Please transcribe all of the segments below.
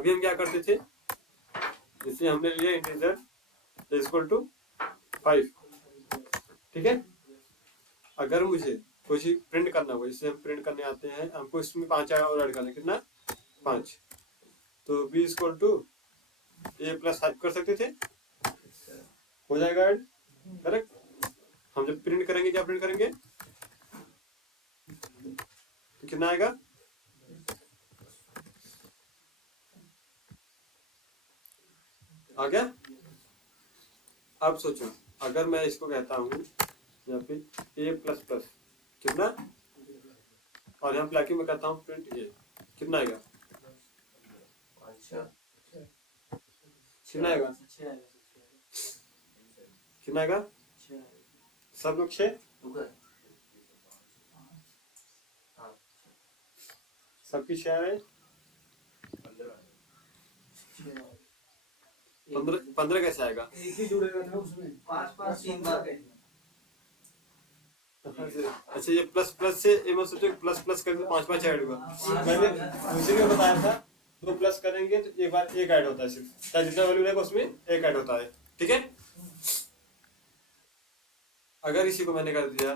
अभी हम क्या करते थे, जैसे हमने लिया इंटीजर इक्वल टू 5, ठीक है। अगर मुझे कोई चीज प्रिंट करना हो, जैसे हम प्रिंट करने आते हैं, हमको इसमें 5 और ऐड करना है, कितना 5, तो b equal to a plus 5 कर सकते थे, हो जाएगा ऐड, करेक्ट। हम जब प्रिंट करेंगे, क्या प्रिंट करेंगे, तो कितना आएगा, आ गया। अब सोचो, अगर मैं इसको कहता हूँ यहाँ पे a प्लस प्लस कितना, और यहाँ पे मैं कहता हूँ प्रिंट a, कितना आएगा, कितना आएगा, कितना आएगा, सब लोग 6, सबकी 6 है, 15 कैसे आएगा, एक ही जुड़ेगा ना उसमें, 5 3 बार। अच्छा ये प्लस प्लस से ये मत सोचो प्लस प्लस करके 5 ऐड होगा, मैंने मुझे भी बताया था 2 प्लस करेंगे तो एक बार 1 ऐड होता है, सिर्फ चाहे जितना वैल्यू रहेगा उसमें 1 ऐड होता है, ठीक है। अगर इसी को मैंने कर दिया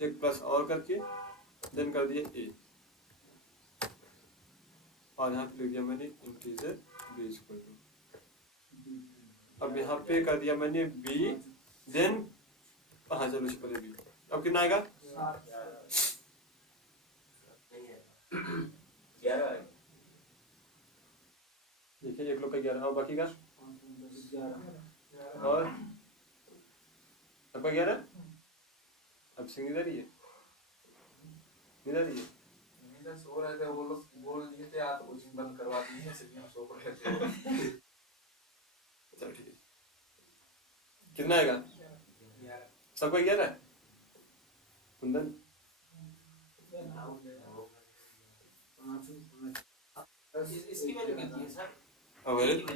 1 प्लस और करके देन कर दिया a, और यहाँ पे लिख दिया मैंने इंटीजर b इक्वल टू, अब यहाँ पे कर दिया मैंने b देन, हाँ चलो पहले b, अब कितना आएगा, देखिए एक लोग का 11 और बाकी का, और आपका 11, अब सिंग इधर ही है, इधर ही है, सो रहे थे वो लोग, बोल दिए थे आप कोचिंग बंद करवा दी है, इसलिए हम सो रहे थे। चलो ठीक है, कितना आएगा, सबका 11 है, कुंदन इसकी वैल्यू कितनी है सर,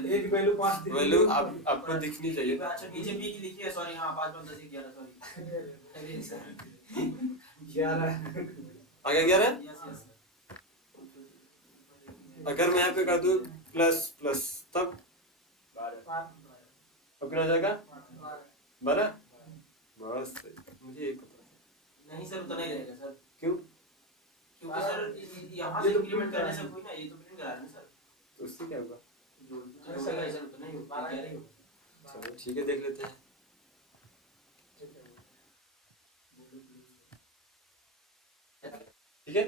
एक वैल्यू 5 वैल्यू आपको दिखनी चाहिए, अच्छा बीजेपी की लिखी है, सॉरी हाँ 5 5 10 11 सॉरी 11 आगे 11, यस यस। अगर मैं यहाँ पे कर दूं प्लस प्लस तब अब कितना हो जाएगा, 12, बस मुझे यही पता है। नहीं सर उतना ही रहेगा सर, क्यों, क्योंकि सर यहाँ से इंक्रीमेंट करने से कोई ना, ये तो प्रिंट करा रहे हैं सर, तो उससे क्या होगा, सर उतना ही होगा, चलो ठीक है देख लेते हैं। ठीक है,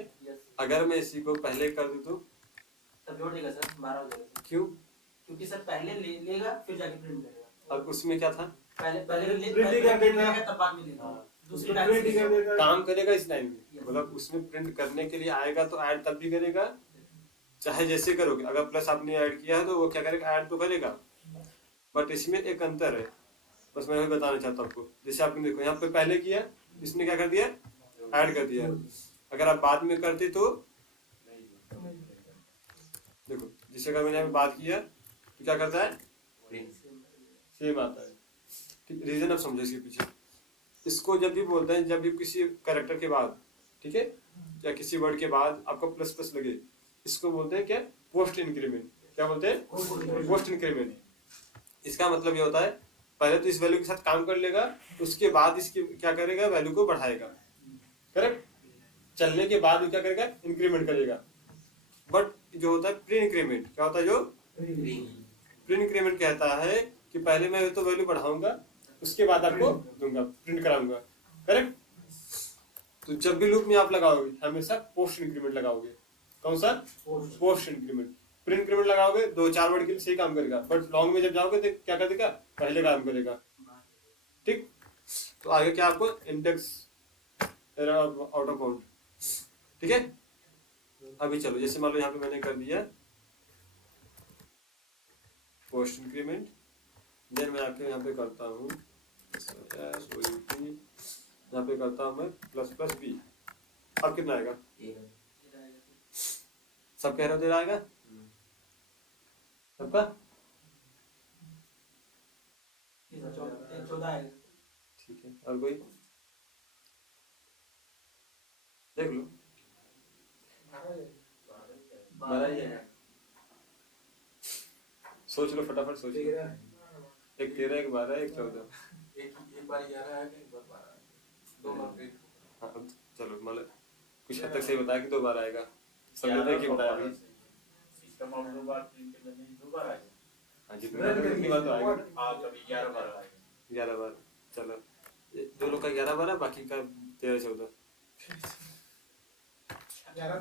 अगर मैं इसी को पहले कर दूं तो तब जोड़ देगा सर, 12 हो जाएगा, क्यों, क्योंकि सर पहले लेगा फिर जाके प्रिंट करेगा, अब उसमें क्या था, पहले लेगा तब बाद में लेगा, दूसरी लाइन काम करेगा इस लाइन में, मतलब उसमें प्रिंट करने के लिए आएगा तो ऐड तब भी करेगा, चाहे जैसे करोगे, अगर प्लस आपने ऐड किया है तो वो क्या करेगा, ऐड तो करेगा, बट इसमें एक अंतर है, बस मैं वही बताना चाहता हूँ आपको। जैसे आपने देखो यहाँ पे पहले किया, इसने क्या कर दिया, ऐड कर दिया, अगर आप बाद में करते तो देखो, जिसे अगर मैंने यहाँ पे बात किया तो क्या करता है, सेम आता है, ठीक, रीजन अब समझो इसके पीछे। इसको जब भी बोलते हैं, जब भी किसी कैरेक्टर के बाद, ठीक है, या किसी वर्ड के बाद आपको प्लस प्लस लगे, इसको बोलते हैं क्या, पोस्ट इंक्रीमेंट, क्या बोलते हैं, पोस्ट इंक्रीमेंट। इसका मतलब ये होता है पहले तो इस वैल्यू के साथ काम कर लेगा, उसके बाद इसकी क्या करेगा, वैल्यू को बढ़ाएगा, करेक्ट, चलने के बाद वो क्या करेगा, इंक्रीमेंट करेगा। बट जो होता है प्री इंक्रीमेंट, क्या होता है, जो प्री इंक्रीमेंट कहता है कि पहले मैं तो वैल्यू बढ़ाऊंगा, उसके बाद आपको दूंगा, प्रिंट कराऊंगा, करेक्ट। तो जब भी लूप में आप लगाओगे हमेशा पोस्ट इंक्रीमेंट लगाओगे, कौन सा, पोस्ट इंक्रीमेंट। प्री इंक्रीमेंट लगाओगे 2 4 वर्ड के लिए सही काम करेगा, बट लॉन्ग में जब जाओगे तो क्या कर देगा, पहले काम करेगा, ठीक। तो आगे क्या आपको इंडेक्स आउट ऑफ बाउंड, ठीक है। अभी चलो, जैसे मान लो यहाँ पे मैंने कर दिया पोस्ट इंक्रीमेंट, देन मैं आके यहाँ पे करता हूँ यहाँ पे करता हूँ मैं प्लस प्लस बी, अब कितना आएगा, सब कह रहे हो दे आएगा सबका, 14 आएगा, ठीक है। और कोई देख लो, 12 ही आएगा। सोच लो फटाफट सोच लो। 13 एक 13, एक 12, एक 14। एक बार 11 आएगा, एक बार 12 आएगा, 2 बार प्रिंट होगा। हाँ अब चलो मतलब कुछ हद तक सही बताया कि 2 बार आएगा। सब ने देखिए बताया अभी। इसका मामला 2 बार प्रिंट करने में 2 बार आएगा। हाँ जितना उतनी बार तो आएगा ना। हाँ कभी 11 बार आएगा। 11 बार। चलो ये दो लोग का 11 बार है, बाकी का 13 14। 11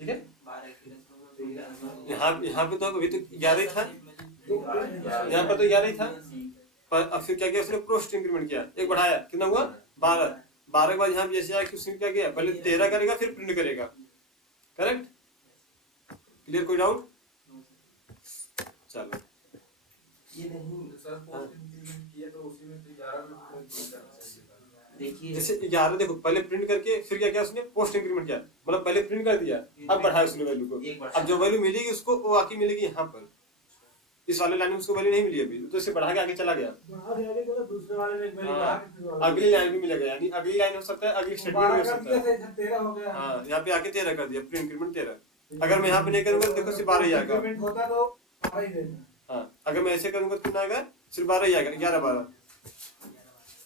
ठीक है। 12 यहाँ पे तो अभी तो 11 ही था, यहाँ पर तो 11 ही था, पर अब फिर क्या किया उसने पोस्ट इंक्रीमेंट किया, एक बढ़ाया, कितना हुआ 12। 12 के बाद यहाँ पे जैसे आया कि उसने क्या किया, पहले 13 करेगा फिर प्रिंट करेगा। करेक्ट, क्लियर, कोई डाउट? चलो ये नहीं सर पोस्ट इंक्रीमेंट किया तो उसी में तो 11 में प्रिंट करना चाहिए था। देखिए जैसे 11 देखो पहले प्रिंट करके फिर क्या किया उसने पोस्ट इंक्रीमेंट किया, मतलब पहले प्रिंट कर दिया, अब बढ़ाया उसने वैल्यू को। अब जो वैल्यू मिलेगी उसको वो आके मिलेगी यहाँ पर, इस वाले लाइन में उसको वैल्यू नहीं मिली अभी, तो इसे बढ़ा के आगे चला गया। दूसरे वाले में एक वैल्यू बढ़ा के फिर वाला। अगली लाइन भी मिलेगा, यानी अगली लाइन हो सकता है, अगली स्टेटमेंट भी हो 12 कर सकता दिया है। था, 13 हो गया। हाँ यहाँ पे आके 13 कर दिया, प्री इंक्रीमेंट 13। अगर मैं यहाँ पे नहीं करूंगा तो देखो सिर्फ 12 ही आएगा। इंक्रीमेंट होता तो 12 ही देना। हाँ अगर मैं ऐसे करूंगा तो कितना आएगा, सिर्फ 12 ही आएगा, 11 12।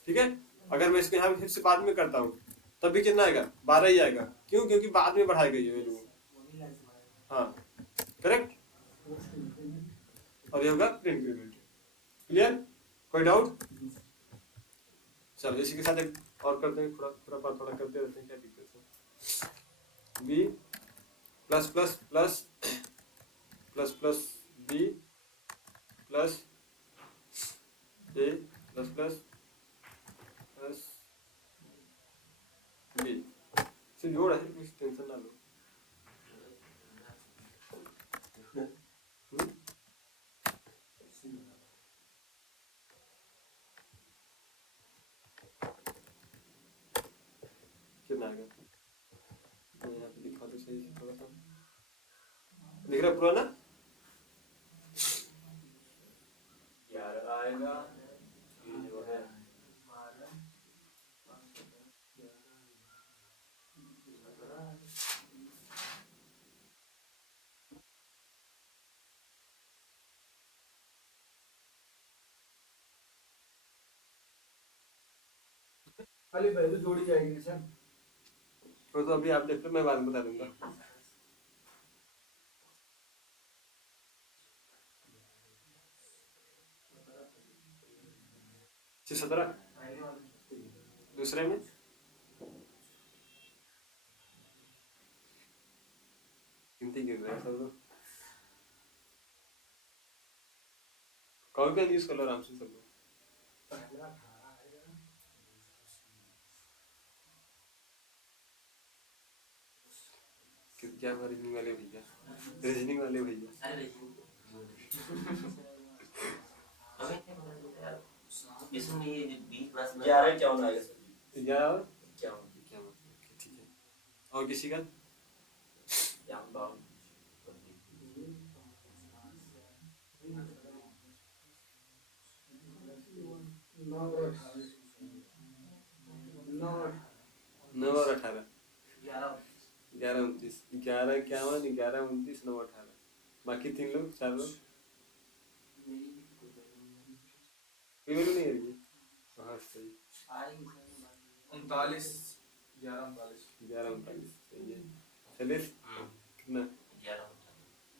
ठीक है, अगर मैं इसको यहाँ पे फिर से बाद में करता हूँ तब भी कितना आएगा, 12 ही आएगा। क्यों? क्योंकि बाद में बढ़ाई गई है वैल्यू। हाँ करेक्ट, और ये होगा प्री इंक्रीमेंट। क्लियर, कोई डाउट? चलो इसी के साथ एक और करते हैं, थोड़ा करते रहते हैं, क्या दिक्कत है। B plus plus plus plus plus B plus A plus plus plus B, सिर्फ जोड़ है, कुछ टेंशन ना लो। कितना आएगा, मैं यहाँ पे दिखा दो सही से, थोड़ा सा दिख रहा है पूरा ना। 11 आएगा, ये जो है खाली वैल्यू जोड़ी जाएगी सर। तो अभी आप देख लो, मैं बाद में बता दूंगा। छः 17 दूसरे में गिनती गिन रहे हैं सब लोग। कॉपी पेन यूज कर लो आराम से सब लोग। क्या रीजनिंग वाले भैया, रीजनिंग वाले भैया। इसमें ये 20 क्लास में 11 क्या होना है सर? 11 और क्या 51, ठीक है। और किसी का? क्या बात? 9 और 18, 11 29, 11 51, 11 29, 9 18। बाकी 3 लोग 4 लोग कोई वैल्यू नहीं है ये। हाँ सही, 39 11 39 11 39 सही है। चलिए कितना? 11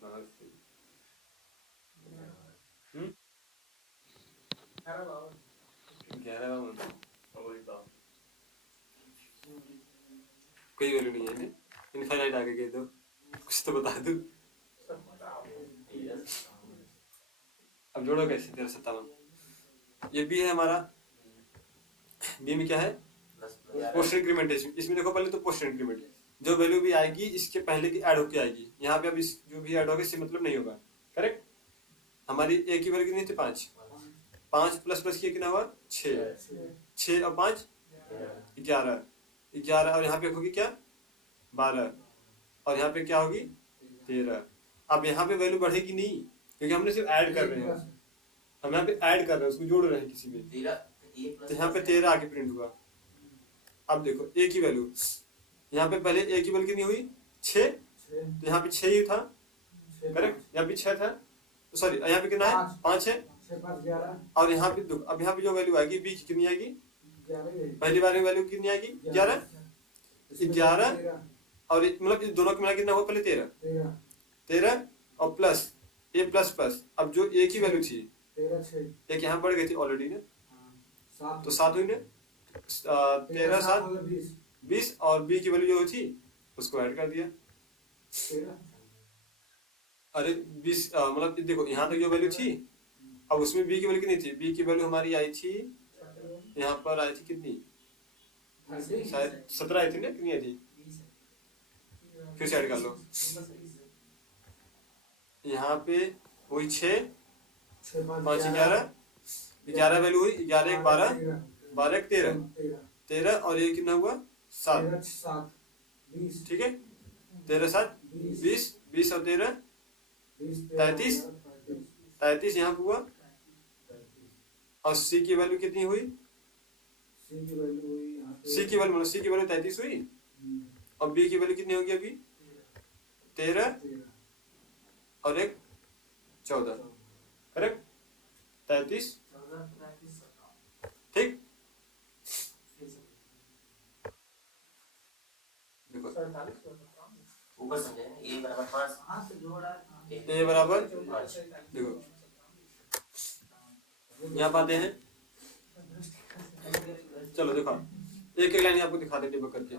हाँ सही। 11 वही बात। कोई वैल्यू नहीं है, इनफाइनाइट आगे गए तो कुछ तो बता दो। अब जोड़ो कैसे? 13 57, ये बी है हमारा। बी में क्या है? पोस्ट इंक्रीमेंट है। इसमें देखो पहले तो पोस्ट इंक्रीमेंट, जो वैल्यू भी आएगी इसके पहले की ऐड होके आएगी। यहाँ पे अब इस जो भी ऐड होगा इससे मतलब नहीं होगा। करेक्ट, हमारी ए की वैल्यू कितनी थी? 5 5 प्लस प्लस किया कितना हुआ? 6 और 5 11 और यहाँ पे होगी क्या? 12 और यहाँ पे क्या होगी? 13। अब यहाँ पे वैल्यू बढ़ेगी नहीं, क्योंकि हमने सिर्फ ऐड कर रहे हैं, हम यहाँ पे ऐड कर रहे हैं, उसको जोड़ रहे हैं किसी में। तो यहाँ पे 13 आके प्रिंट हुआ। अब देखो ए की वैल्यू यहाँ पे पहले ए की वैल्यू कितनी हुई 6, 6 तो यहाँ पे 6 ही था, 6 करेक्ट। यहाँ पे 6 था, सॉरी यहाँ पे कितना है 5 है। 6 5 11 और यहाँ पे अब यहाँ पे जो वैल्यू आएगी बी की कितनी आएगी, 11 ही पहली बार में वैल्यू कितनी आएगी 11, 11 और मतलब इस दोनों का मिला कितना हुआ पहले 13, 13 और प्लस ए प्लस प्लस। अब जो ए की वैल्यू थी 13 6 एक यहाँ बढ़ गई थी ऑलरेडी ना, 7 तो 7 हुई ना, 13 7 20 20 और बी की वैल्यू जो थी उसको ऐड कर दिया। 13 अरे 20 मतलब देखो यहाँ तक जो वैल्यू थी, अब उसमें बी की वैल्यू कितनी थी, बी की वैल्यू हमारी आई थी यहाँ पर आई थी कितनी, शायद 17 आई थी ना, कितनी आई थी, फिर से ऐड कर लो। यहाँ पे वही 6 5 11, 11 वैल्यू हुई, 11 1 12, 12 1 13, 13 और ये कितना हुआ 7, 7 20 ठीक है। 13 7 20, 20 और 13 33, 33 यहाँ पे हुआ। और सी की वैल्यू कितनी हुई, सी की वैल्यू हुई यहाँ पे सी की वैल्यू मतलब सी की वैल्यू 33 हुई, और बी की वैल्यू कितनी होगी अभी 13 और एक 14, करेक्ट 33, ठीक। देखो ऊपर समझे ना, ए बराबर 5 ए बराबर देखो यहाँ पाते हैं, चलो देखो एक एक लाइन आपको दिखा देते हैं करके,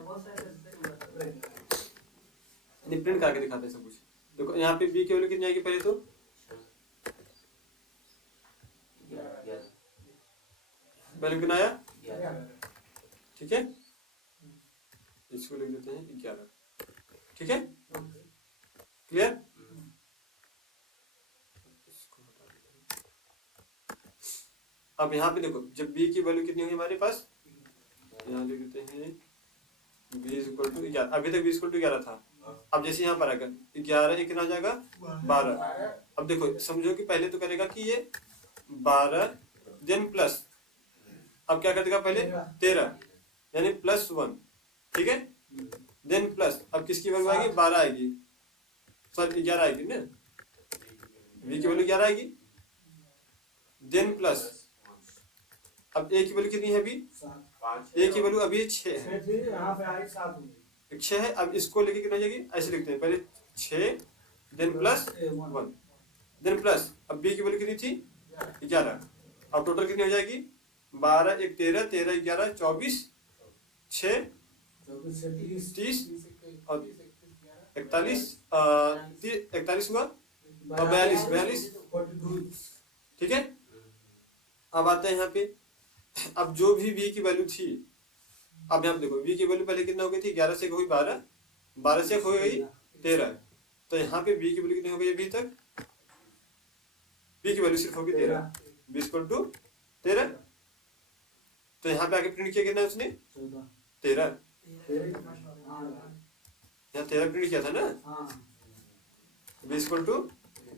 प्रिंट करके दिखाते हैं सब कुछ। देखो यहाँ पे बी की वैल्यू कितनी आएगी पहले तो, वैल्यू कितना आया, ठीक है, इसको लिख देते हैं 11, ठीक है, क्लियर। अब यहाँ पे देखो जब b की वैल्यू कितनी होगी हमारे पास, यहाँ लिख देते हैं b इक्वल टू 11, अभी तक b इक्वल टू 11 था। अब जैसे यहाँ पर आएगा 11 कितना आ जाएगा 12। अब देखो समझो कि पहले तो करेगा कि ये 12 देन प्लस, अब क्या कर देगा पहले 13 यानी +1, ठीक है, देन प्लस, अब किसकी वैल्यू आएगी 12 आएगी, सॉरी 11 आएगी ना, v की वैल्यू 11 आएगी, देन प्लस, अब a की वैल्यू कितनी है अभी, a की वैल्यू अभी 6 है, यहाँ पे आई 7 हुई 6 है। अब इसको लेके कितना जाएगी, ऐसे लिखते हैं पहले 6 देन प्लस 1 देन प्लस, अब b की वैल्यू कितनी थी 11, अब टोटल कितनी हो जाएगी 12 1 13, 13 11 24, 6 24 से 30 और 41 41 हुआ और 42, 42 ठीक है। अब आते हैं यहाँ पे, अब जो भी v की वैल्यू थी, अब यहाँ पे देखो v की वैल्यू पहले कितना हो गई थी 11 से हुई 12, 12 से हो गई 13, तो यहाँ पे v की वैल्यू कितनी हो गई अभी तक, v की वैल्यू सिर्फ होगी 13, v इक्वल टू 13, तो यहाँ पे आगे प्रिंट किया कितना उसने 13, यहाँ 13 प्रिंट किया था ना, v इक्वल टू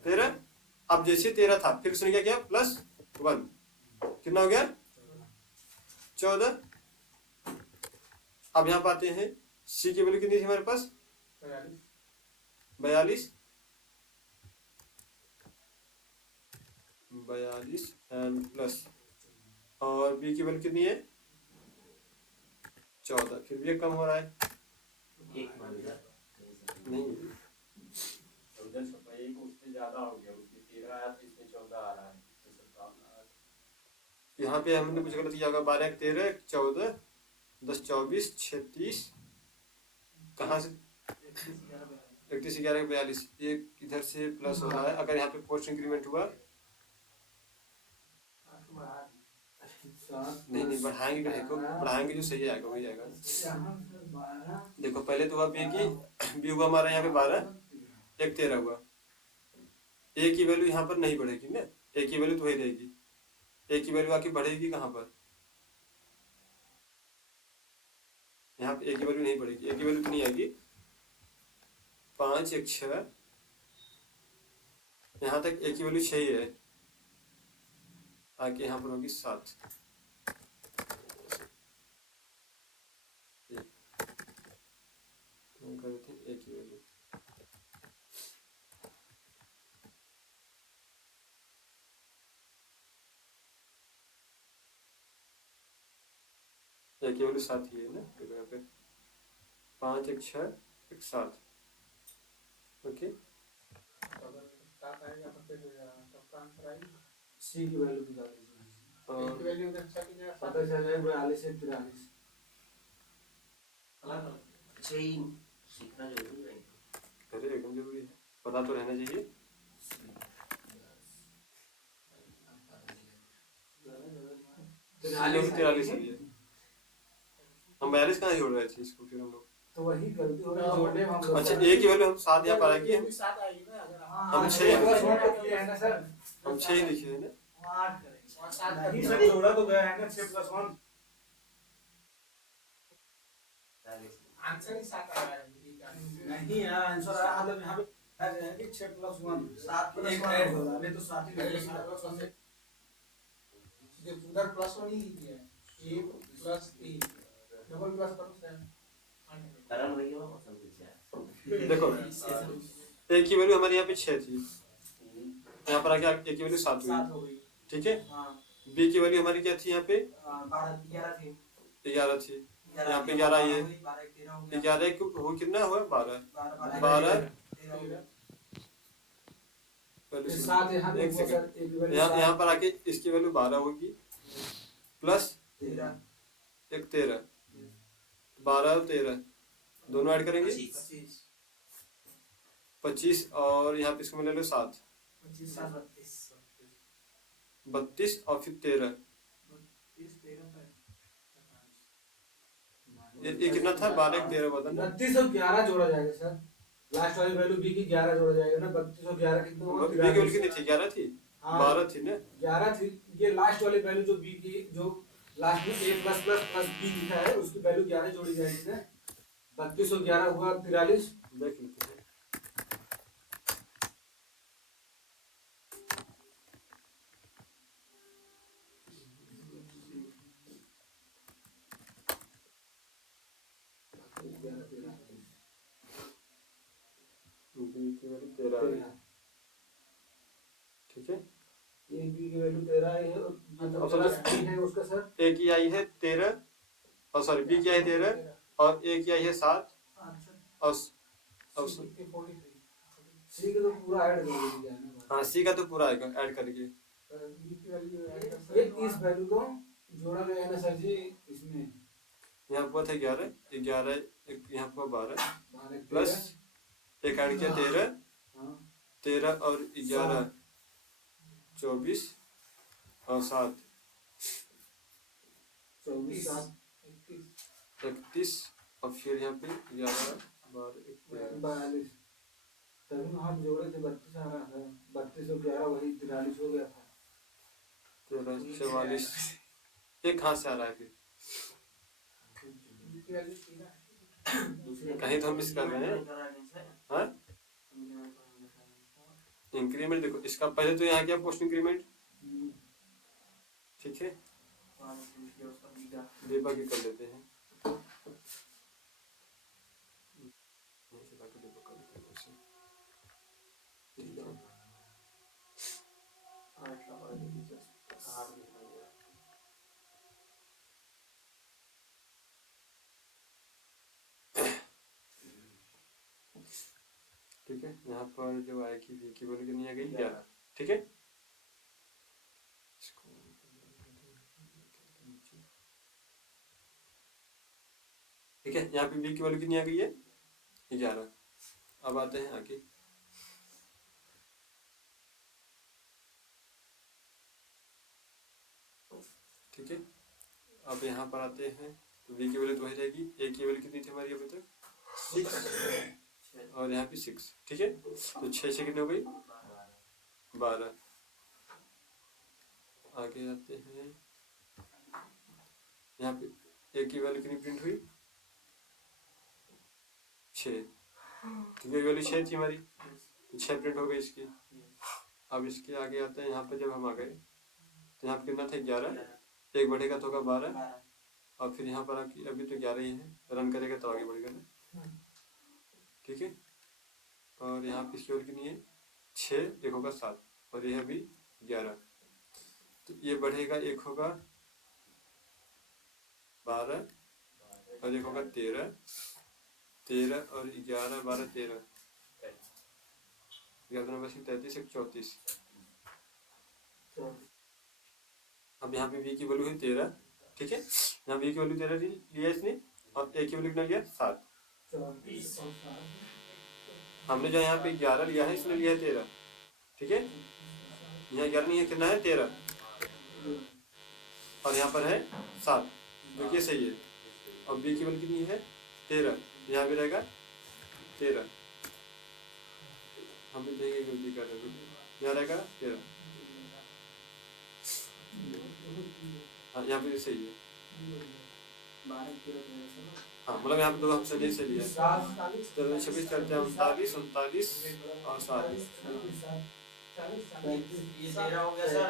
13। अब जैसे 13 था फिर उसने क्या किया +1, कितना हो गया 14। अब यहाँ पाते हैं c की वैल्यू कितनी थी हमारे पास 42 एंड प्लस, और b की वैल्यू कितनी है 14, फिर भी कम हो रहा है नहीं, उधर से एक उससे ज्यादा हो गया, उसमें 13 आया तो इसमें 14 आ रहा है, तो सर यहाँ पे हमने कुछ गलत किया होगा, 12 13 14 10 24 36, कहाँ से 31 11 42, ये इधर से प्लस हो रहा है। अगर यहाँ पे पोस्ट इंक्रीमेंट हुआ नहीं बढ़ाएंगे, देखो बढ़ाएंगे जो सही आएगा वही आएगा। देखो पहले तो हुआ बी हुआ हमारा यहाँ पे 12 1 13 हुआ, ए की वैल्यू यहाँ पर नहीं बढ़ेगी ना, ए की वैल्यू तो वही रहेगी, ए की वैल्यू आके बढ़ेगी कहाँ पर, यहाँ पे ए की वैल्यू नहीं बढ़ेगी, ए की वैल्यू कितनी आएगी 5 1 6, यहाँ तक ए की वैल्यू 6 ही है, आगे यहाँ पर होगी 7, हम कर देते हैं ए की वैल्यू, ए की वैल्यू 7 ही है ना, देखो यहाँ पे 5 1 6 1 7। ओके, अगर 7 आएगा तो फिर तब का आंसर आएगा। सी की वैल्यू निकाल दीजिए। A की वैल्यू उधर 6 की जगह पता 7 चल जाए 42 से 43। अच्छा ही सीखना जरूरी है। अरे एकदम जरूरी है, पता तो रहना चाहिए। तिरालीस 43 ही है। हम 42 कहाँ जोड़ रहे थे इसको फिर हम लोग। तो वही गलती हो रही है जोड़ने में हम लोग। अच्छा ए की वैल्यू हम 7 यहाँ पर आएगी, हम 7 आएगी ना अगर हम 6 प्लस वन तो किया है ना सर। हम 6 ही लिखे हैं ना। 8 करेंगे और 7 नहीं सर जोड़ा तो गया है ना 6 प्लस 1। आंसर ही 7 आ रहा है। नहीं यार आंसर मतलब यहाँ पे आ जाएगी 6 प्लस 1 7 प्लस एक 1 ऐड होगा, अभी तो 7 ही पहले लगेगा। 7 प्लस 1 से उधर प्लस 1 ही किया है। 1 प्लस 3 डबल प्लस करो सर। करण भैया मतलब कुछ है। देखो ए की वैल्यू हमारे यहाँ पे 6 थी, यहाँ पर आके ए की वैल्यू 7 7 हुई, हो गई। ठीक है। हां बी की वैल्यू हमारी क्या थी यहाँ पे 12 11 थी। 11 थी, यहाँ पे 11 ही है। 12 13 हो गया। 11 को कितना हुआ 12 12 12 13 हो गया। पहले फिर सुनो, 7 यहाँ पे एक होगा सेकंड, सर, एक की वैल्यू यहाँ पर आके इसकी वैल्यू 12 होगी प्लस 13 एक 13, 12 और 13 दोनों ऐड करेंगे 25 25 और यहाँ पे इसको ले लो 7 25 7 32 32 और फिर 13, 30 13 ये कितना था 12 1 13 बता ना। 32 और 11 जोड़ा जाएगा सर। लास्ट वाली वैल्यू बी की 11 जोड़ा जाएगा ना। 32 और 11 कितना हुआ? बी की वैल्यू कितनी थी 11 थी, हाँ। 12 थी ना। 11 थी। ये लास्ट वाली वैल्यू जो बी की जो लास्ट में a plus plus plus b लिखा है उसकी वैल्यू 11 जोड़ी जाएगी ना। 32 और 11 हुआ 43। देख लेते हैं। बी की वैल्यू 13 आ गई, ठीक है। ये बी की वैल्यू 13 है और अब प्लस समझो। बी है उसका सर। ए की आई है 13 और सॉरी बी की आई 13 और ए की आई है 7 और सी के तो पूरा ऐड कर दीजिए ना। हाँ सी का तो पूरा आएगा ऐड करके। बी की वैल्यू ये इस वैल्यू को जोड़ा गया है ना सर जी इसमें। यहाँ पर था 11 11 यहाँ पर 12 12 प्लस एक ऐड किया 13 हाँ 13 और 11 24 और 7 24 7 31 और फिर यहाँ पे 11 12 42 तभी हम जोड़े थे 32 आ रहा था 32 और 11 वही 43 हो गया था। 13 44 एक कहाँ से आ रहा है फिर बी की वैल्यू 13 कहीं तो हम मिस कर रहे हैं। हाँ इंक्रीमेंट देखो इसका पहले तो यहाँ क्या पोस्ट इंक्रीमेंट, ठीक है। डिबा की कर लेते हैं, यहीं से लाके डिबा कर लेते हैं वैसे, ठीक है। ठीक है यहाँ पर जो आएगी बी की वैल्यू कितनी आ गई 11, ठीक है। इसको ठीक है यहाँ पे बी की वैल्यू कितनी आ गई है 11। अब आते हैं आगे, ठीक है। अब यहाँ पर आते हैं तो बी की वैल्यू तो वही रहेगी। ए की वैल्यू कितनी थी हमारी अभी तक 6 और यहाँ पे 6, ठीक है। तो 6 से कितनी हो गई 12। आगे जाते हैं यहाँ पे ए की वैल्यू कितनी प्रिंट हुई 6, ठीक है। वैल्यू 6 थी हमारी तो 6 प्रिंट हो गई इसकी। अब इसके आगे आते हैं यहाँ पे जब हम आ गए तो यहाँ पे कितना था 11, एक बढ़ेगा तो होगा 12 और फिर यहाँ पर अभी तो 11 ही है, रन करेगा तो आगे बढ़ेगा ना। ठीक है। और यहाँ पे इसकी वैल्यू कितनी है 6, एक होगा 7 और यह भी 11। तो ये बढ़ेगा, एक होगा 12 और एक होगा 13 और 11 12 13 11 बस 33 एक 34। अब यहाँ पे b की वैल्यू है 13, ठीक है। यहाँ b की वैल्यू 13 लिया इसने और a की वैल्यू कितना लिया 7। हमने जो यहाँ पे 11 लिया है, इसने लिया है 13, ठीक है। यहाँ 11 नहीं है, कितना है 13 और यहाँ पर है 7, जो कि सही है। और b की वैल्यू कितनी है 13, यहाँ भी रहेगा 13, हम भी देखेंगे गलती कर रहे हैं, यहाँ रहेगा 13। हाँ यहाँ पे सही है। हाँ मतलब यहाँ पे दो ऑप्शन नहीं सही है। 13 26 करते हैं 39 39 और 7। ये 13 हो गया सर,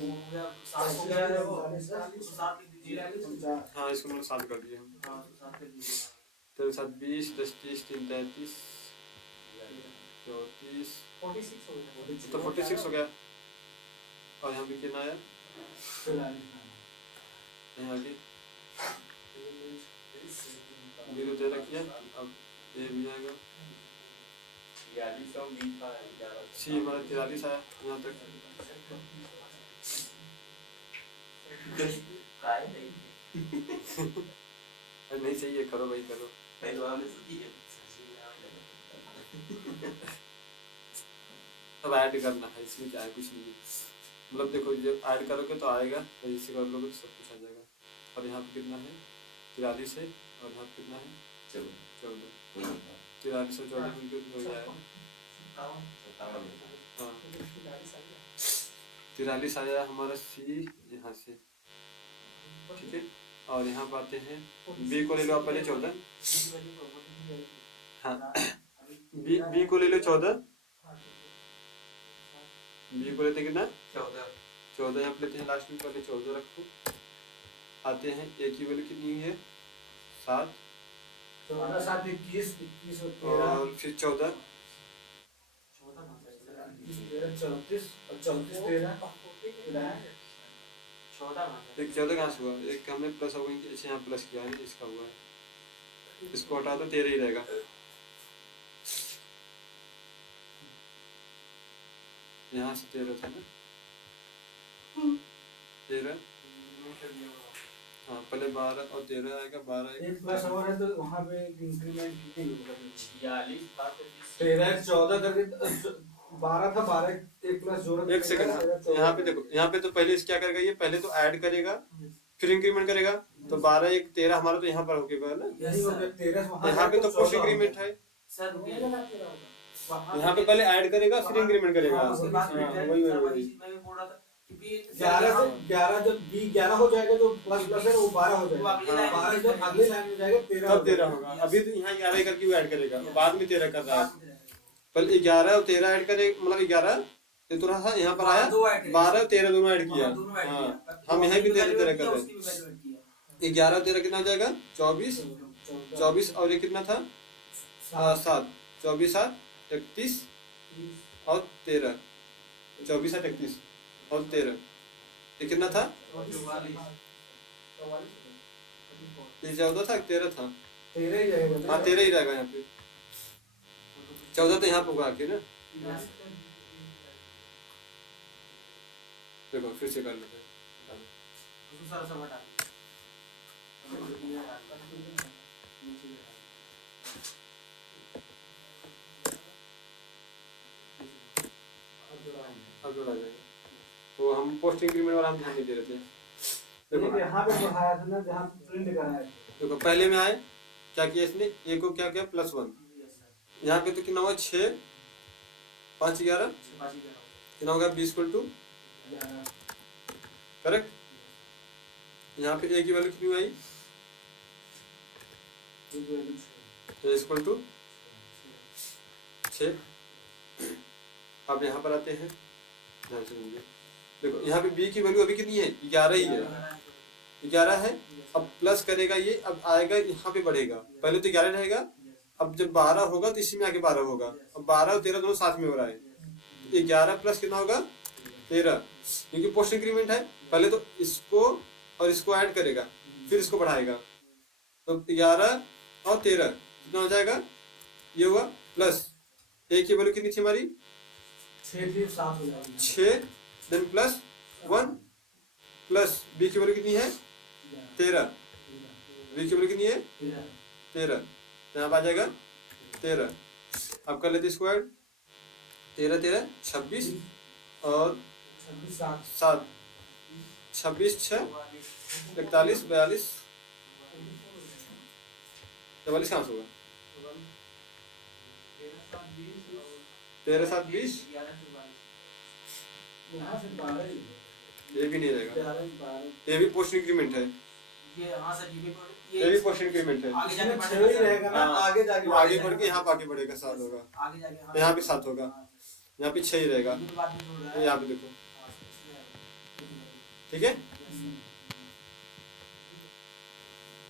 हो गया 7 हो गया, वो 7 लिख दीजिए। हाँ इसको मतलब 7 कर दिए हम। हाँ 7 कर दीजिए। 13 7 20 10 30 3 33 34 तो 46 हो गया। और यहाँ पे कितना आया, यहाँ आगे 0 दे रखिए। अब ये भी आएगा, 42 और 20 का 11। सी हमारा 43 आया यहाँ तक। काय नहीं अरे नहीं सही है, करो भाई करो। पहले वाले से ये अब ऐड करना है, इसमें क्या है, कुछ नहीं है। मतलब देखो जब ऐड करोगे तो आएगा, तो इसी कर लोगे तो सब कुछ आ जाएगा। और यहाँ पे कितना है 43 है और यहाँ पे कितना है 14। 43 और 14 मिलकर हो जाएगा। हाँ 43 आया हमारा सी यहाँ से, ठीक है। और यहाँ पर आते हैं बी को ले लो आप पहले 14। हाँ बी को ले लो 14, बी को लेते कितना 14 यहाँ पे लेते हैं लास्ट में, पहले 14 रखो। आते हैं ए की वैल्यू कितनी है 7 7 21 21 और फिर 14 34 और 34 13 एक 14 कहाँ से हुआ, एक हमने प्लस हो गई, अच्छा यहाँ प्लस किया है, इसका हुआ है, इसको हटा तो 13 ही रहेगा। यहाँ से 13 था ना 13, हाँ पहले 12 और 13 आएगा, 12 आएगा। एक प्लस और है तो वहाँ पे इंक्रीमेंट कितनी होगा? 42 बार 13 14 करके 12 था, 12 एक प्लस जोड़ एक सेकंड, यहाँ पे देखो, यहाँ पे तो पहले क्या करेगा, ये पहले तो ऐड करेगा फिर इंक्रीमेंट करेगा, तो 12 एक 13 हमारा तो यहाँ पर हो गया ना, यही हो गया 13 वहाँ यहाँ पे तो पोस्ट इंक्रीमेंट है। सर यहाँ पे पहले ऐड करेगा फिर इंक्रीमेंट करेगा। हाँ, उसके बाद हाँ, वही मैं वही भी बोल रहा था कि भी 11 से 11 जब बी 11 हो जाएगा तो प्लस प्लस है वो 12 हो वो अगली जाएगा, लाइन 12 जब अगली लाइन में जाएगा 13 तब 13 होगा। अभी तो यहाँ 11 करके वो ऐड करेगा, बाद में 13 कर रहा है। पहले 11 और 13 ऐड करे, मतलब 11 ये तो रहा यहाँ पर आया, 12 और 13 दोनों ऐड किया। हाँ हम यहाँ भी 13 कर रहे हैं। 11 और 13 कितना हो जाएगा 24, 24 और ये कितना था 7, 24 7 31 और 13, 24 7 31 और 13, ये कितना था ये 14 था 13 था, 13 ही रहेगा। हाँ 13 ही रहेगा यहाँ पे, 14 तो यहाँ पे होगा आके ना। देखो फिर से कर लेते हैं। अब जोड़ा जाएगा, तो हम पोस्ट इंक्रीमेंट वाला हम ध्यान नहीं दे रहे थे। देखो यहाँ पे बढ़ाया था ना जहाँ प्रिंट कराया था। देखो पहले में आए क्या किया इसने, ए को क्या किया +1, यहाँ पे तो कितना हुआ 6 5 11 कितना होगा 20 = करेक्ट। यहाँ पे ए की वैल्यू कितनी आई ए = 6। अब यहाँ पर आते हैं, ध्यान से सुनिए। देखो यहाँ पे बी की वैल्यू अभी कितनी है 11 ही है, 11 है। अब प्लस करेगा ये, अब आएगा यहाँ पे बढ़ेगा, पहले तो 11 रहेगा अब जब 12 होगा तो इसी में आके 12 होगा। अब 12 और 13 दोनों साथ में हो रहा है, 11 प्लस कितना होगा 13, क्योंकि पोस्ट इंक्रीमेंट है। पहले तो इसको और इसको ऐड करेगा, फिर इसको बढ़ाएगा। तो 11 और 13 कितना हो जाएगा, ये हुआ प्लस ए की वैल्यू कितनी थी हमारी 6 हो जाएगी। 6, देन प्लस 1 प्लस बी की वैल्यू कितनी है 13, बी की वैल्यू कितनी है 13, तो यहाँ पे आ जाएगा 13। अब कर लेते इसको ऐड, 13 13 26 और 7, 26 6 41 42 44 कहाँ से होगा, 13 7 20, यहाँ से 12 ही। ये भी नहीं रहेगा, 11 12 ये भी पोस्ट इंक्रीमेंट है, ये हाँ सर ये भी पोस्ट इंक्रीमेंट है। आगे जाके इसमें 6 ही रहेगा ना, हाँ, आगे जाके वो आगे बढ़ के यहाँ पे आगे बढ़ेगा 7 होगा, आगे जाके तो यहाँ पे 7 होगा, यहाँ पे 6 ही रहेगा। ये तो बात नहीं जोड़ रहा तो है। यहाँ पे देखो, हाँ, इसलिए- ठीक है,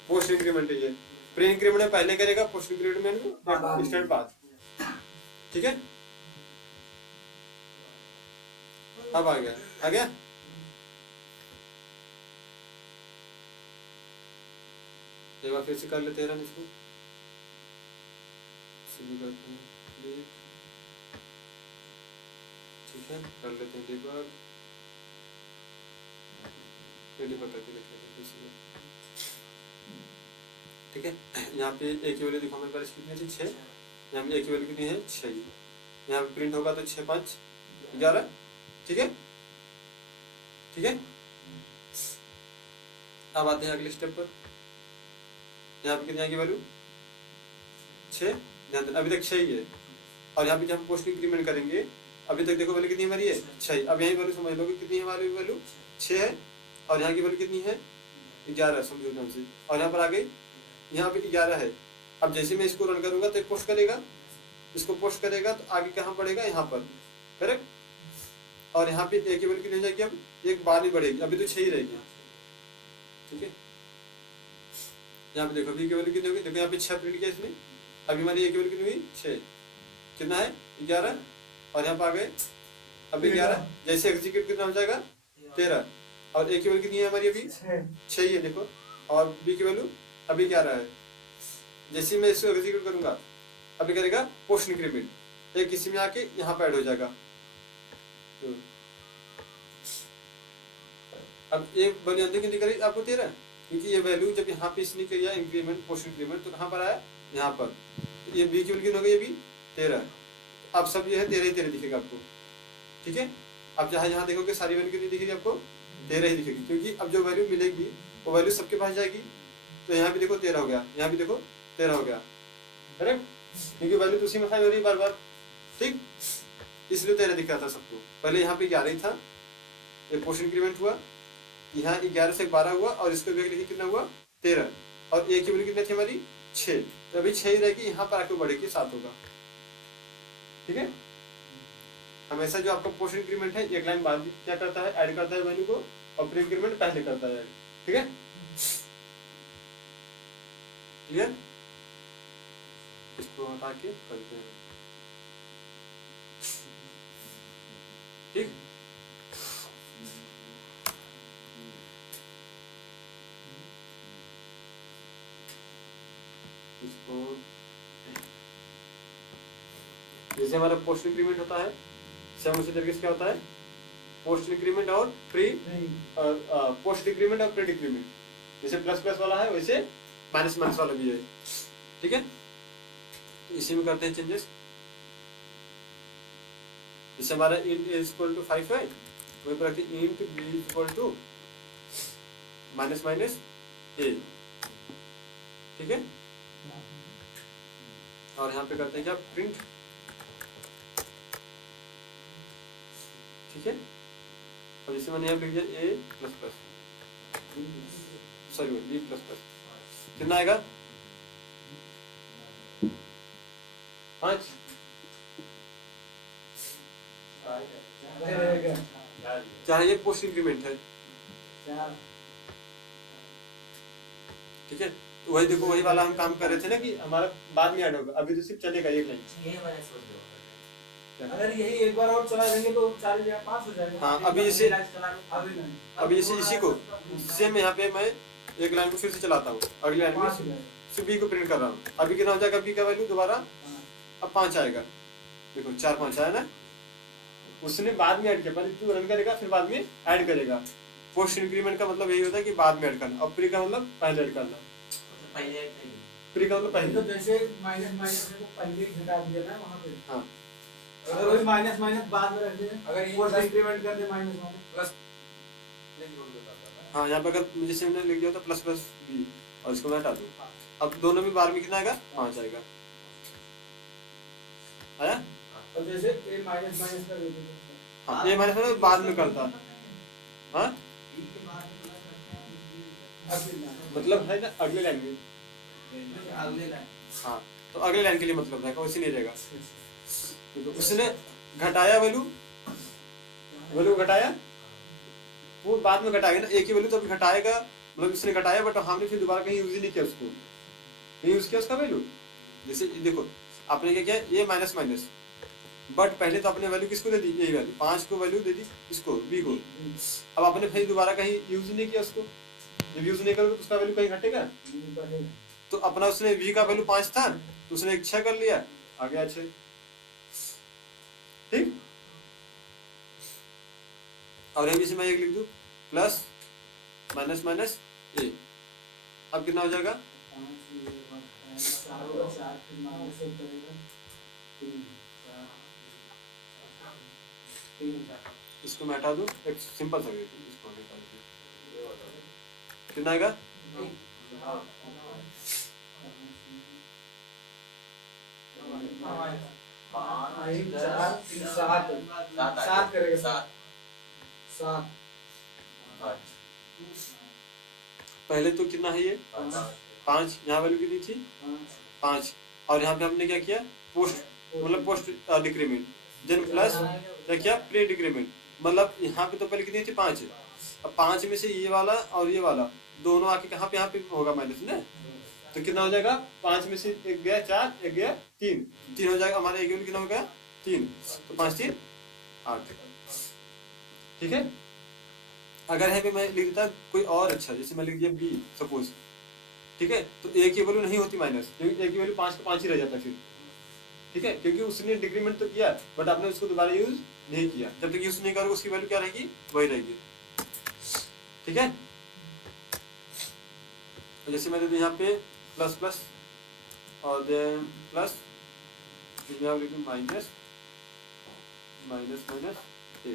पोस्ट इंक्रीमेंट है ये। प्री इंक्रीमेंट में पहले करेगा, पोस्ट इंक्रीमेंट में इंस्टेंट बाद, ठीक है। अब आ गया, आ गया। एक बार फिर से कर लेते हैं इसको, शुरू करते हैं, ठीक है, कर लेते हैं डिबग, डिबग करके देखते हैं किसी को, ठीक है। यहाँ पे एक की वैल्यू देखो हमारे पास कितनी थी 6, यहाँ पे एक की वैल्यू कितनी है 6, यहाँ पे प्रिंट होगा तो 6 5 11, ठीक है, ठीक है। अब आते हैं अगले स्टेप पर, यहाँ पे कितनी आएगी वैल्यू 6, ध्यान देना अभी तक 6 ही है, और यहाँ पे जब हम पोस्ट इंक्रीमेंट करेंगे अभी तक देखो वैल्यू कितनी हमारी है 6, अब यही वैल्यू समझ लो कि कितनी है हमारी वैल्यू 6 है, और यहाँ की वैल्यू कितनी है 11, समझो ध्यान से, और यहाँ पर आ गई, यहाँ पे 11 है। अब जैसे मैं इसको रन करूंगा तो पोस्ट करेगा, इसको पोस्ट करेगा तो आगे कहाँ बढ़ेगा यहाँ पर, करेक्ट, और यहाँ पे एक की वैल्यू कितनी हो जाएगी, अब एक बार ही बढ़ेगी, अभी तो 6 ही रहेगी, ठीक है। यहाँ पे देखो बी की वैल्यू कितनी होगी, देखो यहाँ पे 6 प्रिंट किया इसने, अभी हमारी ए की वैल्यू कितनी हुई 6, कितना है 11, और यहाँ पे आ गए अभी 11, जैसे एग्जीक्यूट कितना हो जाएगा 13, और ए की वैल्यू कितनी है हमारी अभी 6 ही है देखो, और बी की वैल्यू अभी 11 है। जैसे मैं इसको एग्जीक्यूट करूंगा अभी करेगा पोस्ट इंक्रीमेंट, एक किसी में आके यहाँ पे ऐड हो जाएगा, तो अब एक वैल्यू अंदर कितनी करी आपको 13, क्योंकि ये वैल्यू जब यहाँ पे इसने किया इंक्रीमेंट पोस्ट इंक्रीमेंट तो कहाँ पर आया यहाँ पर, ये बी की वैल्यू हो गई अभी 13, अब सब ये है 13 ही 13 दिखेगा आपको, ठीक है। अब जहाँ जहाँ देखोगे सारी वैल्यू कितनी दिखेगी आपको 13 ही दिखेगी, क्योंकि अब जो वैल्यू मिलेगी वो वैल्यू सबके पास जाएगी, तो यहाँ भी देखो 13 हो गया, यहाँ भी देखो 13 हो गया, करेक्ट, क्योंकि वैल्यू तो उसी में हो रही बार बार, ठीक, इसलिए 13 दिख रहा था सबको। पहले यहाँ पे 11 ही था, ये पोस्ट इंक्रीमेंट हुआ, यहाँ 11 से 12 हुआ, और इसको देखिए कितना हुआ 13, और ए की वैल्यू कितनी थी हमारी 6, तो अभी 6 ही रहेगी, यहाँ पर आके बढ़ेगी 7 होगा, ठीक है। हमेशा जो आपका पोस्ट इंक्रीमेंट है एक लाइन बाद क्या करता है, ऐड करता है वैल्यू को, और प्री इंक्रीमेंट पहले करता है, ठीक है, क्लियर। इसको हटा के करते हैं, ठीक। इसको जैसे हमारा पोस्ट इंक्रीमेंट होता है सेम उसी तरीके से क्या होता है, पोस्ट इंक्रीमेंट और प्री पोस्ट डिक्रीमेंट और प्री डिक्रीमेंट, जैसे प्लस प्लस वाला है वैसे माइनस माइनस वाला भी है, ठीक है। इसी में करते हैं चेंजेस, जैसे हमारा int a इक्वल टू 5 है, वही पर रखते हैं int b equal to minus minus a, ठीक है। और यहाँ पे करते हैं क्या प्रिंट, ठीक है। और जैसे मैंने यहाँ पे लिख दिया a plus plus, sorry b plus plus, कितना आएगा 5, चाहे ये पोस्ट इंक्रीमेंट है, ठीक है, तो वही देखो वही वाला हम काम कर रहे थे ना कि हमारा बाद में ऐड होगा, अभी तो सिर्फ चलेगा एक लाइन। ये मैंने सोच लिया अगर यही एक बार और चला देंगे तो 4 या 5 हो जाएगा। हाँ, अभी इसे अगली लाइन अभी इसी को सेम यहाँ पे मैं एक लाइन को फिर से चलाता हूँ, अगली लाइन 5 हो में जाएगा। सिर्फ बी को प्रिंट कर रहा हूँ। अभी कितना हो जाएगा बी का वैल्यू दोबारा, अब 5 आएगा, देखो 4 5 आया ना। उसने बाद में ऐड किया, पहले तू रन करेगा फिर बाद में ऐड करेगा। पोस्ट इंक्रीमेंट का मतलब यही होता है कि बाद में ऐड करना, और प्री का मतलब पहले ऐड करना। पहले प्री का मतलब तो पहले। जैसे माइनस माइनस को पहले घटा दिया ना वहाँ पे, हाँ अगर वही माइनस माइनस बाद में रख दें, अगर ये पोस्ट इंक्रीमेंट कर दे माइनस माइनस प्लस हाँ, यहाँ पे अगर जैसे मैंने लिख दिया था प्लस प्लस बी और इसको मैं हटा दूँ, अब दोनों में बार में कितना आएगा, 5 आएगा। आया? और जैसे ए माइनस माइनस कर देते हैं। हाँ, ये माइनस मतलब बाद में करता। हाँ अगली लाइन मतलब है ना अगले लाइन में। अगले लाइन हाँ, तो अगले लाइन के लिए मतलब रहेगा, वैसे नहीं रहेगा। तो उसने घटाया वैल्यू घटाया, वो बाद में घटाएगा ना, एक ही वैल्यू तो अभी घटाएगा, मतलब उसने घटाया बट हमने फिर दोबारा कहीं यूज ही नहीं किया उसको, नहीं यूज किया उसका वैल्यू। जैसे देखो आपने क्या किया, ये माइनस माइनस, बट पहले तो अपने वैल्यू किसको दे दी, यही वैल्यू 5 को वैल्यू दे दी इसको बी को। अब आपने फिर दोबारा कहीं यूज नहीं किया उसको, जब यूज नहीं करोगे तो उसका वैल्यू कहीं घटेगा। तो अपना उसने v का वैल्यू 5 था तो उसने 6 कर लिया, आ गया 6। ठीक, और ये भी मैं एक लिख दूं प्लस माइनस माइनस ए, अब कितना हो जाएगा, 4 होगा, 4 फिर माइनस एक करेगा 3 इसको मैं हटा दूं, एक सिंपल सा इसको हटा दूं, कितना आएगा, सात करेगा, 7 पहले तो कितना है ये 5, यहाँ वैल्यू कितनी थी 5, और यहाँ पे हमने क्या किया, पोस्ट मतलब पोस्ट डिक्रीमेंट, देन प्लस क्या किया, प्री डिक्रीमेंट, मतलब यहाँ पे तो पहले कितनी थी 5, अब 5 में से ये वाला और ये वाला दोनों आके कहाँ पे, यहाँ पे होगा माइनस ना, तो कितना हो जाएगा, 5 में से एक गया 4, एक गया 3 हो जाएगा, हमारा एक वैल्यू कितना हो गया 3, तो 5 3 8। ठीक है, अगर है पे मैं लिख देता कोई और अच्छा, जैसे मैं लिख दिया बी सपोज, ठीक है, तो ए की वैल्यू नहीं होती माइनस, क्योंकि ए की वैल्यू 5 का 5 ही रह जाता फिर। ठीक है, क्योंकि उसने डिक्रीमेंट तो किया बट आपने उसको दोबारा यूज नहीं किया, जब तक यूज नहीं करोगे उसकी वैल्यू क्या रहेगी, वही रहेगी। ठीक है, तो जैसे मैं दे दूं यहाँ पे प्लस प्लस और देन प्लस, यहाँ लिख दूं माइनस माइनस माइनस ए,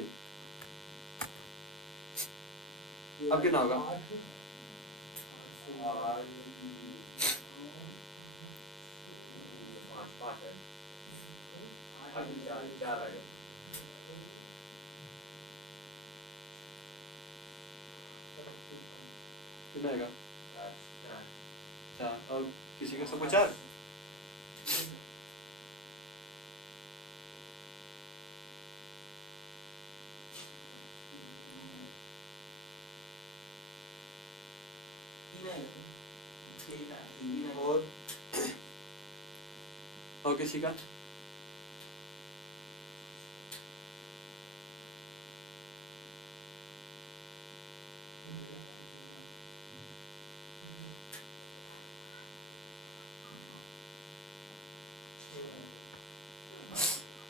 अब कितना होगा, कितना आएगा 4, और किसी का सबको 4, और किसी का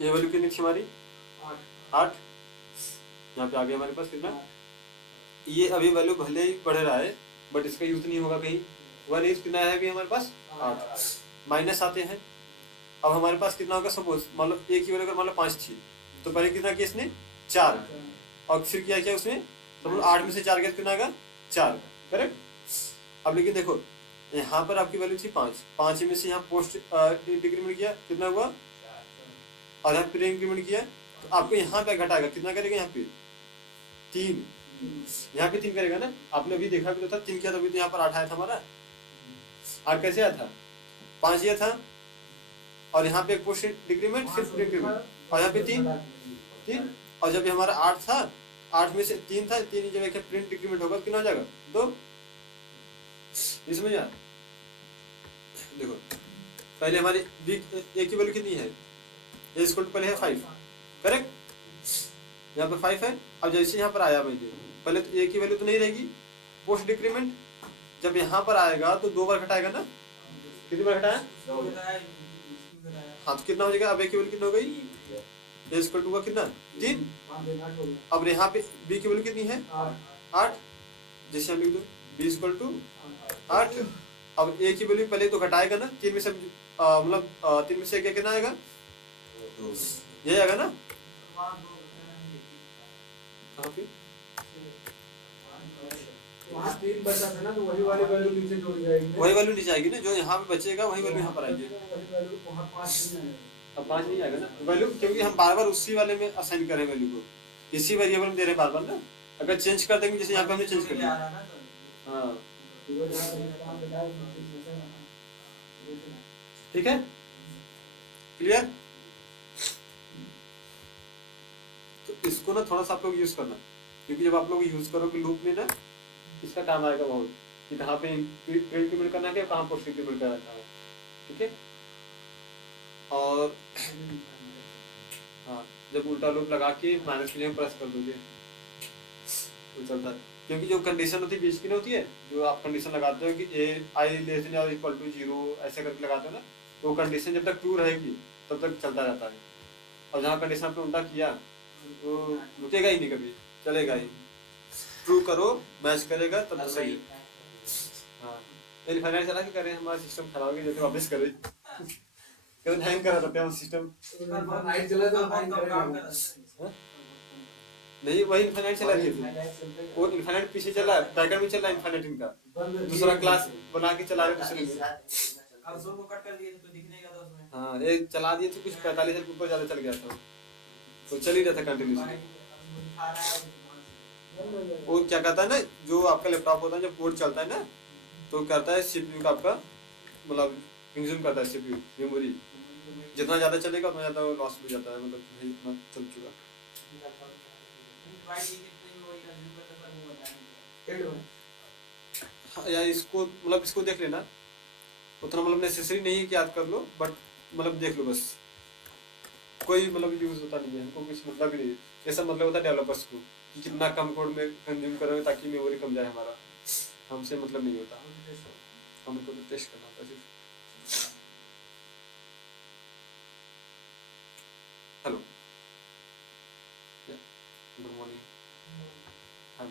ये वैल्यू कितनी थी हमारी 8, यहाँ पे आ गया हमारे पास कितना, ये अभी वैल्यू भले ही बढ़ रहा है बट इसका यूज नहीं होगा कहीं, 1 इज कितना है अभी हमारे पास 8, माइनस आते हैं। अब हमारे पास कितना होगा, सपोज मान लो एक की वैल्यू अगर मान लो 5 थी तो पहले कितना किया इसने 4, और फिर क्या किया उसने, सपोज 8 में से 4 गया कितना आएगा 4, करेक्ट। अब लेकिन देखो यहाँ पर आपकी वैल्यू थी 5 में से यहाँ पोस्ट डिक्रीमेंट किया कितना हुआ, और यहाँ प्री इंक्रीमेंट किया तो आपको यहाँ पे घटाएगा, कितना करेगा यहाँ पे 3, यहाँ पे 3 करेगा ना, आपने अभी देखा भी तो था 3 किया, तभी तो यहाँ पर 8 आया था हमारा। 8 कैसे आया था, 5 ये था और यहाँ पे एक पोस्ट डिक्रीमेंट फिर प्री इंक्रीमेंट, और यहाँ पे 3, और जब हमारा 8 था, 8 में से 3 था, 3 जब एक प्रिंट डिक्रीमेंट होगा कितना हो जाएगा 2, इसमें यार देखो पहले हमारी बी ए की वैल्यू कितनी है, ए इक्वल टू पहले है 5, करेक्ट। यहाँ पर 5 है। अब जैसे यहाँ पर आया मैंने, पहले तो ए की वैल्यू तो नहीं रहेगी, पोस्ट डिक्रीमेंट जब यहाँ पर आएगा तो 2 बार घटाएगा ना, कितनी बार घटाया, हाँ तो कितना हो जाएगा, अब ए की वैल्यू कितना हो गई, ए इक्वल टू का कितना 3। अब यहाँ पे बी की वैल्यू कितनी है 8, जैसे हम लिख दो बी इक्वल टू 8। अब ए की वैल्यू पहले तो घटाएगा ना, 3 में से मतलब 3 में से क्या कितना आएगा, ये आएगा ना, कहाँ पे वहाँ 3 बचा था ना, तो वही वाली वैल्यू नीचे जोड़ी जाएगी, वही वैल्यू नीचे आएगी ना, जो यहाँ पे बचेगा वही वैल्यू यहाँ पर आएगी। वहाँ 5 नहीं आएगा। अब 5 नहीं आएगा ना वैल्यू, क्योंकि हम बार बार उसी वाले में असाइन कर रहे हैं वैल्यू को, इसी वेरिएबल में दे रहे हैं बार बार ना। अगर चेंज कर देंगे जैसे यहाँ पे हमने चेंज कर दिया, हाँ ठीक है, क्लियर। तो इसको ना थोड़ा सा आप लोग यूज करना, क्योंकि जब आप लोग यूज करोगे लूप में ना, इसका काम आएगा बहुत, कि कहाँ पे इंक्रीमेंट करना है, कहाँ पोस्ट इंक्रीमेंट करना है, ठीक है। और हाँ जब उल्टा लूप लगा के माइनस के लिए प्रेस कर दोगे तो चलता है, क्योंकि जो कंडीशन होती है बीच की नहीं होती है, जो आप कंडीशन लगाते हो कि ए आई लेस देन और इक्वल टू 0 ऐसे करके लगाते हो ना, तो वो कंडीशन जब तक ट्रू रहेगी तब तक चलता रहता है। और जहाँ कंडीशन आपने उल्टा किया तो रुकेगा ही नहीं, कभी चलेगा ही, ट्रू करो मैच करेगा तब तो सही है। हाँ इनफाइनाइट चला के करें, हमारा सिस्टम खराब हो गया, जैसे वापस करें कभी हैंग करा रहते हैं हम सिस्टम, नाइट चला तो हैंग करेगा। नहीं वही इनफाइनाइट चला रही है, वो इनफाइनाइट पीछे चला है, बैकएंड में चल रहा है इनफाइनाइट इनका, दूसरा क्लास बना के चला रहे दूसरे में। कंसोल को कट कर दिए तो दिख नहीं रहा था उसमें, हाँ ये चला दिए थे, कुछ 45 हज़ार के ऊपर ज्यादा चल गया था, तो चल ही रहा था कंटिन्यूसली। वो क्या करता है ना, जो आपका लैपटॉप होता है जब कोड चलता है ना, तो करता है सीपीयू का आपका मतलब कंज्यूम करता है सीपीयू मेमोरी, जितना ज्यादा चलेगा उतना ज्यादा लॉस हो जाता है, मतलब नहीं इतना चल चुका। हाँ, या इसको मतलब इसको देख लेना, उतना मतलब नेसेसरी नहीं है कि याद कर लो, बट मतलब देख लो बस, कोई मतलब यूज होता नहीं है, हमको कुछ मतलब ही नहीं, ऐसा मतलब होता है डेवलपर्स को कि कितना कम कोड में कंज्यूम करोगे ताकि मेमोरी कम जाए हमारा, हमसे मतलब नहीं होता, हमको तो टेस्ट करना होता सिर्फ। हेलो गुड मॉर्निंग, हाँ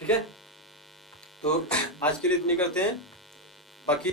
ठीक है। तो आज के लिए इतनी करते हैं, बाकी